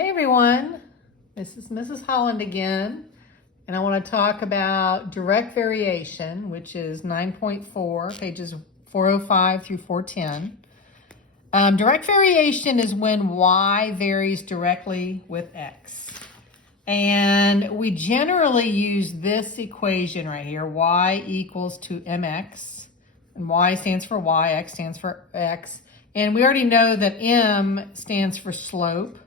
Hey everyone, this is Mrs. Holland again, and I want to talk about direct variation, which is 9.4, pages 405 through 410. Direct variation is when y varies directly with x. And we generally use this equation right here, y equals to mx, and y stands for y, x stands for x. And we already know that m stands for slope.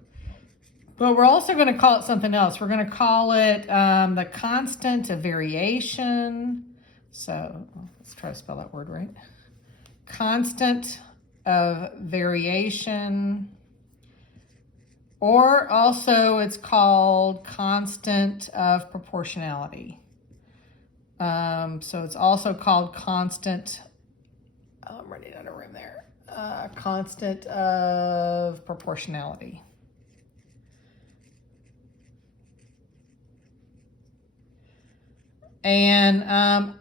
But we're also going to call it something else. We're going to call it the constant of variation. So let's try to spell that word right. Constant of variation. Or also it's called constant of proportionality. So it's also called constant, I'm running out of room there, constant of proportionality. And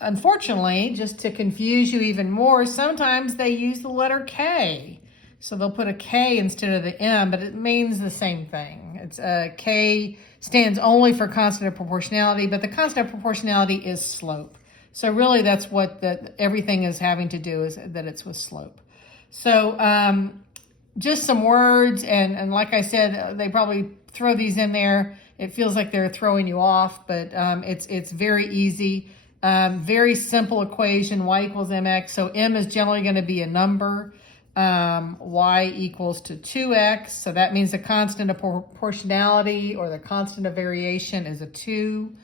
unfortunately, just to confuse you even more, sometimes they use the letter K. So they'll put a K instead of the M, but it means the same thing. It's K stands only for constant of proportionality, but the constant of proportionality is slope. So really that's what everything is having to do, is that it's with slope. So just some words, and like I said, they probably throw these in there. It feels like they're throwing you off, but it's very easy. Very simple equation, y equals mx. So m is generally going to be a number. Y equals to 2x. So that means the constant of proportionality or the constant of variation is a 2,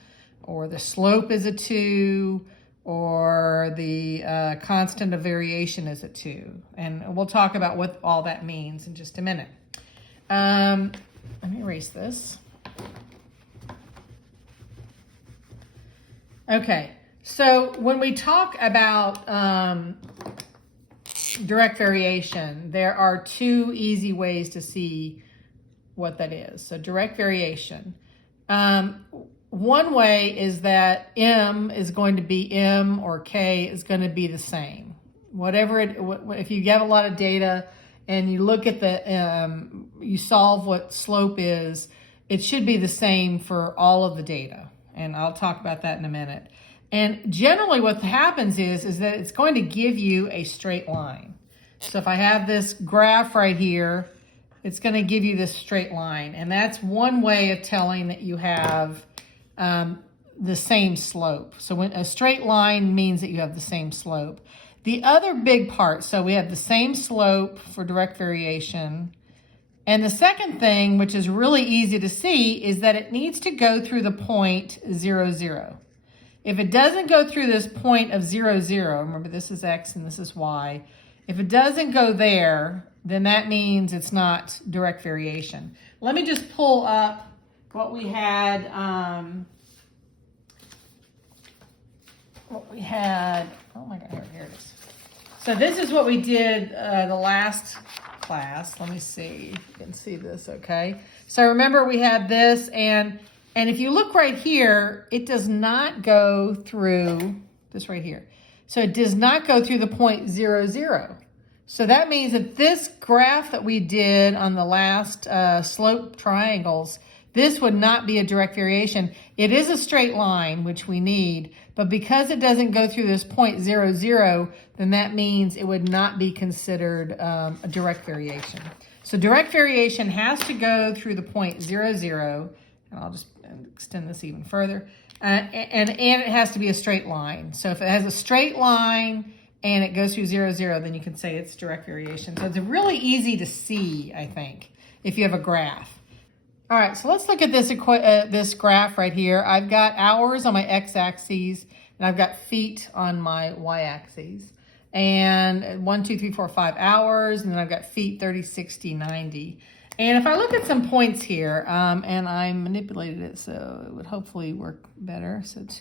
or the slope is a 2, or the constant of variation is a 2. And we'll talk about what all that means in just a minute. Let me erase this. Okay, so when we talk about direct variation, there are two easy ways to see what that is. So direct variation. One way is that m is going to be m, or k is going to be the same. If you get a lot of data and you look at you solve what slope is, it should be the same for all of the data. And I'll talk about that in a minute. And generally what happens is that it's going to give you a straight line. So if I have this graph right here, it's going to give you this straight line. And that's one way of telling that you have the same slope. So when a straight line means that you have the same slope. The other big part, so we have the same slope for direct variation. And the second thing, which is really easy to see, is that it needs to go through the point 0, 0. If it doesn't go through this point of 0, 0, remember this is x and this is y, if it doesn't go there, then that means it's not direct variation. Let me just pull up what we had, oh my God, here it is. So this is what we did the last class. Let me see if you can see this, okay? So remember we had this, and if you look right here, it does not go through this right here. So it does not go through the point 0, 0. So that means that this graph that we did on the last slope triangles, this would not be a direct variation. It is a straight line, which we need, but because it doesn't go through this point 0, 0, then that means it would not be considered a direct variation. So direct variation has to go through the point 0, 0, and I'll just extend this even further, and it has to be a straight line. So if it has a straight line and it goes through 0, 0, then you can say it's direct variation. So it's really easy to see, I think, if you have a graph. All right, so let's look at this graph right here. I've got hours on my x-axis, and I've got feet on my y-axis. And 1, 2, 3, 4, 5 hours, and then I've got feet 30, 60, 90. And if I look at some points here, and I manipulated it so it would hopefully work better. So this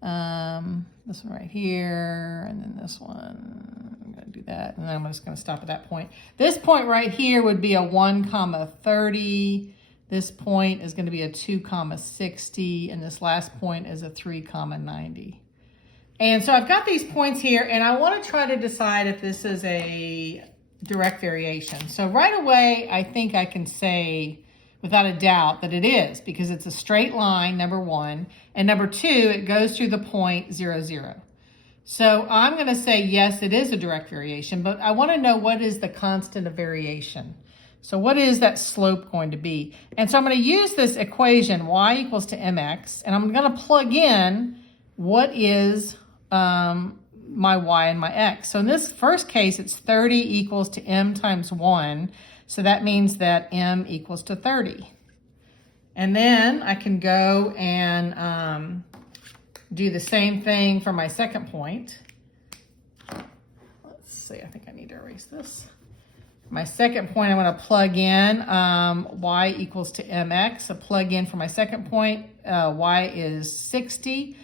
one right here, and then this one, I'm gonna do that, and then I'm just gonna stop at that point. This point right here would be a 1,30. This point is gonna be a 2,60, and this last point is a 3,90. And so I've got these points here, and I wanna try to decide if this is a direct variation. So right away, I think I can say without a doubt that it is, because it's a straight line, number one, and number two, it goes through the point 0, 0. So I'm going to say yes, it is a direct variation, but I want to know what is the constant of variation. So what is that slope going to be? And so I'm going to use this equation, y equals to mx, and I'm going to plug in what is my y and my x. So in this first case, it's 30 equals to m times 1. So that means that m equals to 30. And then I can go and do the same thing for my second point. Let's see, I think I need to erase this. My second point, I'm going to plug in y equals to mx. So plug in for my second point, y is 60,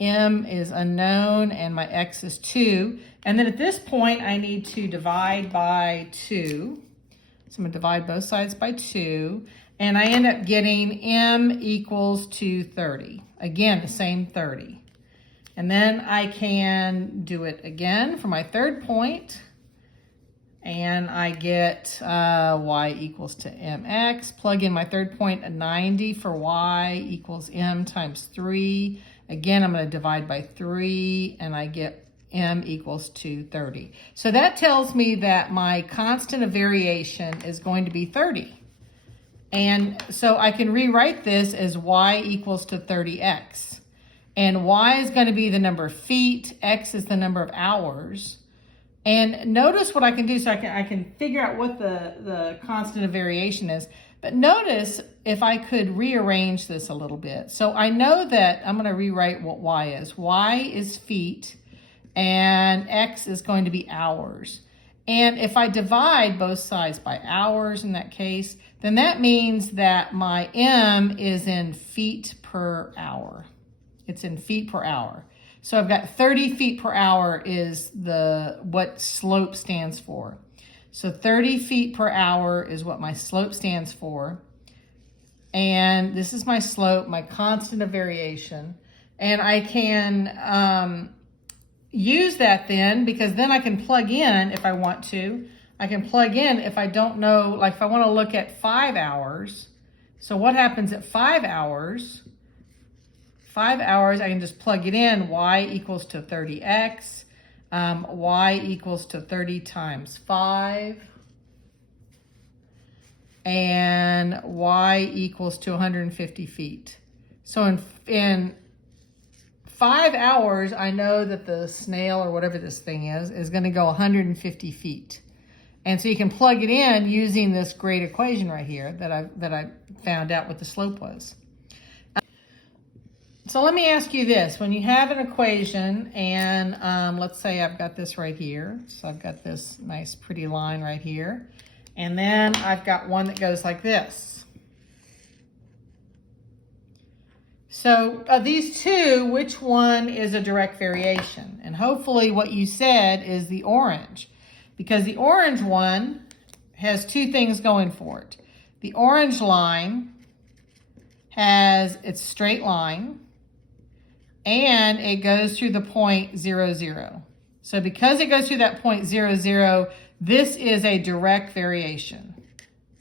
m is unknown, and my x is 2. And then at this point, I need to divide by 2. So I'm going to divide both sides by 2. And I end up getting m equals to 30. Again, the same 30. And then I can do it again for my third point. And I get y equals to mx. Plug in my third point, 90 for y equals m times 3. Again, I'm going to divide by 3, and I get m equals to 30. So that tells me that my constant of variation is going to be 30. And so I can rewrite this as y equals to 30x. And y is going to be the number of feet, x is the number of hours. And notice what I can do, so I can figure out what the constant of variation is. But notice if I could rearrange this a little bit. So I know that I'm going to rewrite what y is. Y is feet, and x is going to be hours. And if I divide both sides by hours in that case, then that means that my m is in feet per hour. It's in feet per hour. So I've got 30 feet per hour is what slope stands for. So 30 feet per hour is what my slope stands for. And this is my slope, my constant of variation. And I can use that then, because then I can plug in if I want to. I can plug in if I don't know, like if I want to look at 5 hours. So what happens at 5 hours? 5 hours, I can just plug it in, y equals to 30x, y equals to 30 times 5, and y equals to 150 feet. So in 5 hours, I know that the snail, or whatever this thing is going to go 150 feet. And so you can plug it in using this great equation right here that I found out what the slope was. So let me ask you this. When you have an equation, and let's say I've got this right here. So I've got this nice pretty line right here. And then I've got one that goes like this. So of these two, which one is a direct variation? And hopefully what you said is the orange, because the orange one has two things going for it. The orange line has its straight line, and it goes through the point 0, 0. So because it goes through that point 0, 0, this is a direct variation.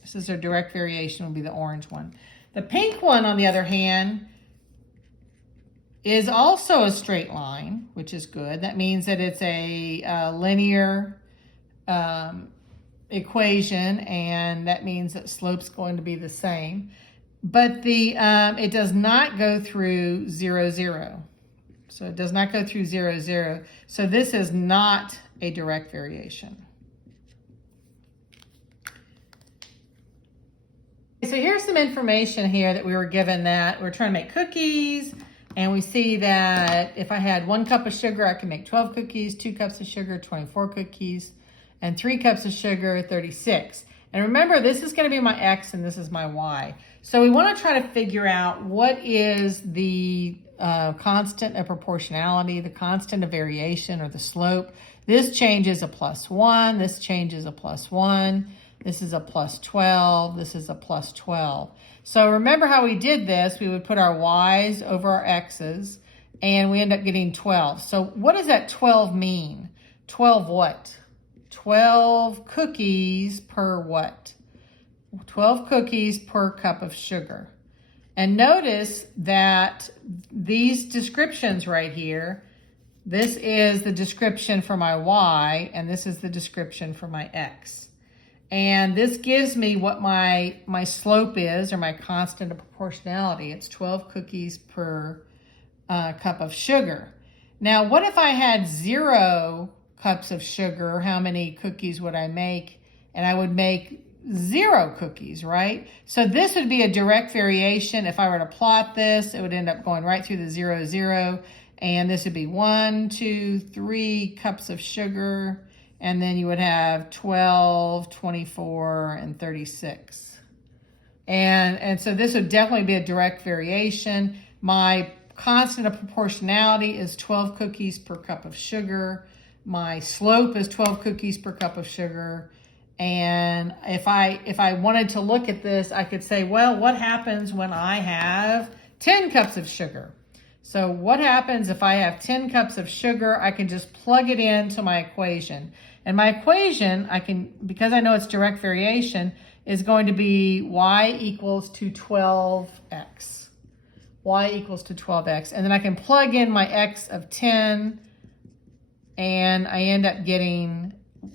This is a direct variation, will be the orange one. The pink one, on the other hand, is also a straight line, which is good. That means that it's a linear equation, and that means that slope's going to be the same. But it does not go through 0, 0. So it does not go through 0, 0. So this is not a direct variation. So here's some information here that we were given, that we're trying to make cookies. And we see that if I had 1 cup of sugar, I can make 12 cookies, 2 cups of sugar, 24 cookies, and 3 cups of sugar, 36. And remember, this is going to be my X and this is my Y. So we want to try to figure out what is the constant of proportionality, the constant of variation, or the slope. This changes a +1, this changes a +1, this is a +12, this is a +12. So remember how we did this? We would put our Y's over our X's, and we end up getting 12. So what does that 12 mean? 12 what? 12 cookies per what? 12 cookies per cup of sugar. And notice that these descriptions right here, this is the description for my y, and this is the description for my x. And this gives me what my slope is, or my constant of proportionality. It's 12 cookies per cup of sugar. Now, what if I had 0 cups of sugar? How many cookies would I make? And I would make 0 cookies, right? So this would be a direct variation. If I were to plot this, it would end up going right through the 0, 0. And this would be 1, 2, 3 cups of sugar. And then you would have 12, 24, and 36. And so this would definitely be a direct variation. My constant of proportionality is 12 cookies per cup of sugar. My slope is 12 cookies per cup of sugar. And if I wanted to look at this, I could say, well, what happens when I have 10 cups of sugar? So what happens if I have 10 cups of sugar? I can just plug it into my equation. And my equation, because I know it's direct variation, is going to be y equals to 12x. Y equals to 12x. And then I can plug in my x of 10, and I end up getting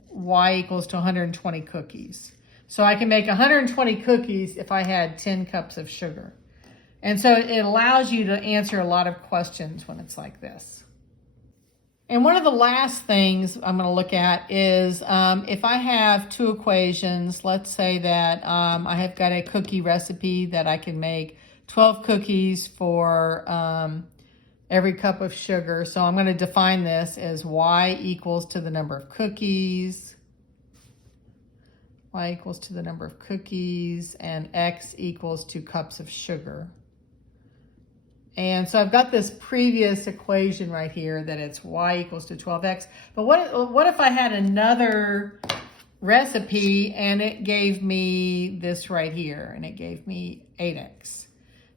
y equals to 120 cookies. So I can make 120 cookies if I had 10 cups of sugar. And so it allows you to answer a lot of questions when it's like this. And one of the last things I'm going to look at is if I have 2 equations, let's say that I have got a cookie recipe that I can make 12 cookies for every cup of sugar. So I'm going to define this as y equals to the number of cookies, y equals to the number of cookies, and x equals to cups of sugar. And so I've got this previous equation right here that it's y equals to 12x. But what if I had another recipe and it gave me this right here, and it gave me 8x.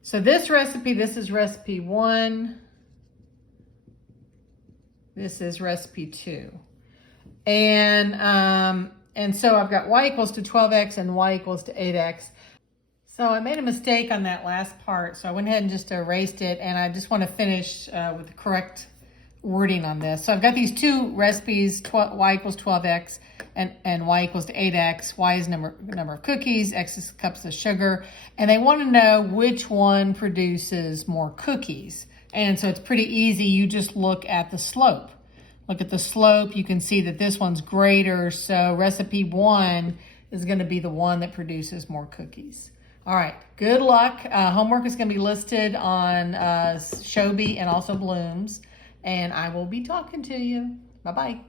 So this recipe, this is recipe 1. This is recipe 2. And so I've got y equals to 12x and y equals to 8x. So I made a mistake on that last part, so I went ahead and just erased it, and I just want to finish with the correct wording on this. So I've got these 2 recipes, y equals 12x and y equals to 8x. Y is number of cookies, x is cups of sugar, and they want to know which one produces more cookies. And so it's pretty easy. You just look at the slope. Look at the slope. You can see that this one's greater, so recipe 1 is going to be the one that produces more cookies. All right, good luck. Homework is going to be listed on Showbie and also Bloom's, and I will be talking to you. Bye-bye.